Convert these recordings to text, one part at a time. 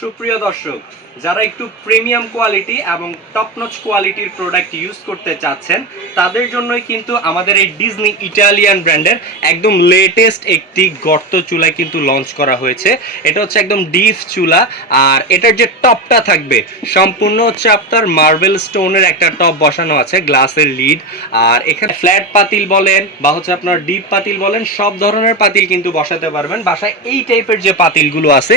সুপ্রিয় দর্শক, যারা একটু প্রিমিয়াম কোয়ালিটি এবং টপনচ কোয়ালিটির প্রোডাক্ট ইউজ করতে চাচ্ছেন, তাদের জন্যই কিন্তু আমাদের এই ডিজনি ইটালিয়ান ব্র্যান্ডের একদম লেটেস্ট একটি গর্ত চুলা কিন্তু লঞ্চ করা হয়েছে। এটা হচ্ছে একদম ডিপ চুলা, আর এটার যে টপটা থাকবে, সম্পূর্ণ হচ্ছে আপনার মার্বেল স্টোনের একটা টপ বসানো আছে গ্লাসের লিড আর এখানে ফ্ল্যাট পাতিল বলেন বা হচ্ছে আপনার ডিপ পাতিল বলেন, সব ধরনের পাতিল কিন্তু বসাতে পারবেন। বাসায় এই টাইপের যে পাতিলগুলো আছে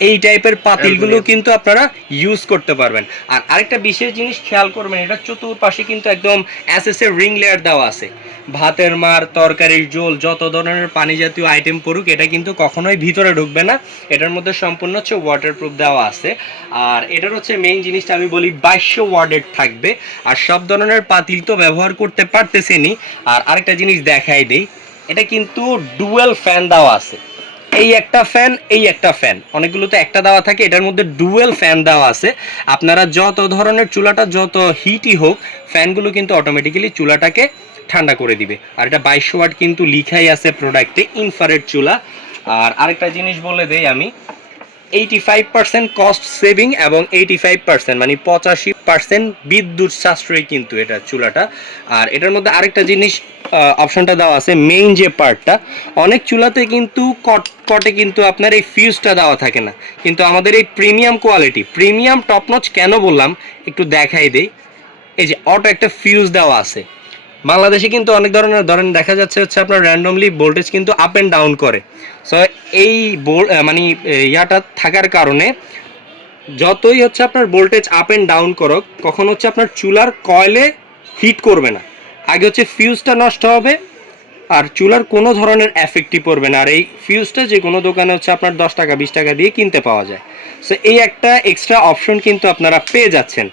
এই টাইপের পাতিলগুলো কিন্তু আপনারা ইউজ করতে পারবেন। আর আরেকটা বিশেষ জিনিস খেয়াল করবেন এটা চতুর্পাশে কিন্তু একদম এর রিং লেয়ার দেওয়া আছে। ভাতের মার তরকারির ঝোল যত ধরনের পানি জাতীয় আইটেম পড়ুক এটা কিন্তু কখনোই ভিতরে ঢুকবে না। এটার মধ্যে সম্পূর্ণ হচ্ছে ওয়াটারপ্রুফ দেওয়া আছে। আর এটার হচ্ছে মেইন জিনিসটা আমি বলি বাইশশো ওয়ার্ডের থাকবে। আর সব ধরনের পাতিল তো ব্যবহার করতে পারতেছেনি আর আরেকটা জিনিস দেখাই দেই এটা কিন্তু ডুয়েল ফ্যান দেওয়া আছে। এই একটা ফ্যান এই একটা ফ্যান অনেকগুলোতে একটা দেওয়া থাকে, এটার মধ্যে ডুয়েল ফ্যান দেওয়া আছে। আপনারা যত ধরনের চুলাটা যত হিটই হোক ফ্যানগুলো কিন্তু অটোমেটিক্যালি চুলাটাকে ঠান্ডা করে দিবে। আর এটা বাইশশো ওয়াট কিন্তু লিখাই আছে প্রোডাক্টে ইনফারেট চুলা। আর আরেকটা জিনিস বলে দেই আমি eighty five percent cost saving এবং এইটি ফাইভ পার্সেন্ট মানে পঁচাশি পার্সেন্ট বিদ্যুৎ সাশ্রয়ী কিন্তু এটা চুলাটা। আর এটার মধ্যে আরেকটা জিনিস অপশনটা দেওয়া আছে মেইন যে পার্টটা অনেক চুলাতে কিন্তু কট কটে কিন্তু আপনার এই ফিউজটা দেওয়া থাকে না। কিন্তু আমাদের এই প্রিমিয়াম কোয়ালিটি প্রিমিয়াম টপনচ কেন বললাম, একটু দেখাই দেই। এই যে অটো একটা ফিউজ দেওয়া আছে। বাংলাদেশে কিন্তু অনেক ধরনের, ধরেন দেখা যাচ্ছে হচ্ছে আপনার র্যান্ডমলি ভোল্টেজ কিন্তু আপ অ্যান্ড ডাউন করে। সো এই মানে ইয়াটা থাকার কারণে যতই হচ্ছে আপনার ভোল্টেজ আপ অ্যান্ড ডাউন করুক, কখন হচ্ছে আপনার চুলার কয়েলে হিট করবে না। আগে হচ্ছে ফিউজটা নষ্ট হবে, আর চুলার কোনো ধরনের এফেক্টই পড়বে না। আর এই ফিউজটা যে কোনো দোকানে হচ্ছে আপনার দশ টাকা, বিশ টাকা দিয়ে কিনতে পাওয়া যায়। সো এই একটা এক্সট্রা অপশন কিন্তু আপনারা পেয়ে যাচ্ছেন।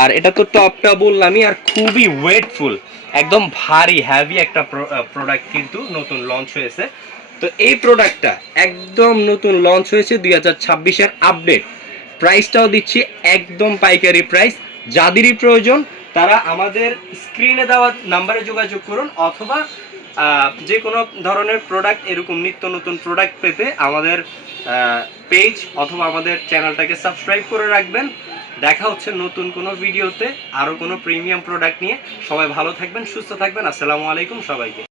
আর এটা তো টপটা বললামই, আর খুবই ওয়েটফুল একদম ভারী হ্যাভি একটা প্রোডাক্ট কিন্তু নতুন লঞ্চ হয়েছে। তো এই প্রোডাক্টটা একদম নতুন লঞ্চ হয়েছে দুই হাজার ছাব্বিশের আপডেট প্রাইসটাও দিচ্ছি একদম পাইকারি প্রাইস যাদেরই প্রয়োজন, তারা আমাদের স্ক্রিনে দেওয়া নাম্বারে যোগাযোগ করুন অথবা যে কোনো ধরনের প্রোডাক্ট এরকম নিত্য নতুন প্রোডাক্ট পেতে আমাদের পেজ অথবা আমাদের চ্যানেলটাকে সাবস্ক্রাইব করে রাখবেন। দেখা হচ্ছে নতুন কোনো ভিডিওতে আরও কোনো প্রিমিয়াম প্রোডাক্ট নিয়ে। সবাই ভালো থাকবেন, সুস্থ থাকবেন। আসসালামু আলাইকুম সবাইকে।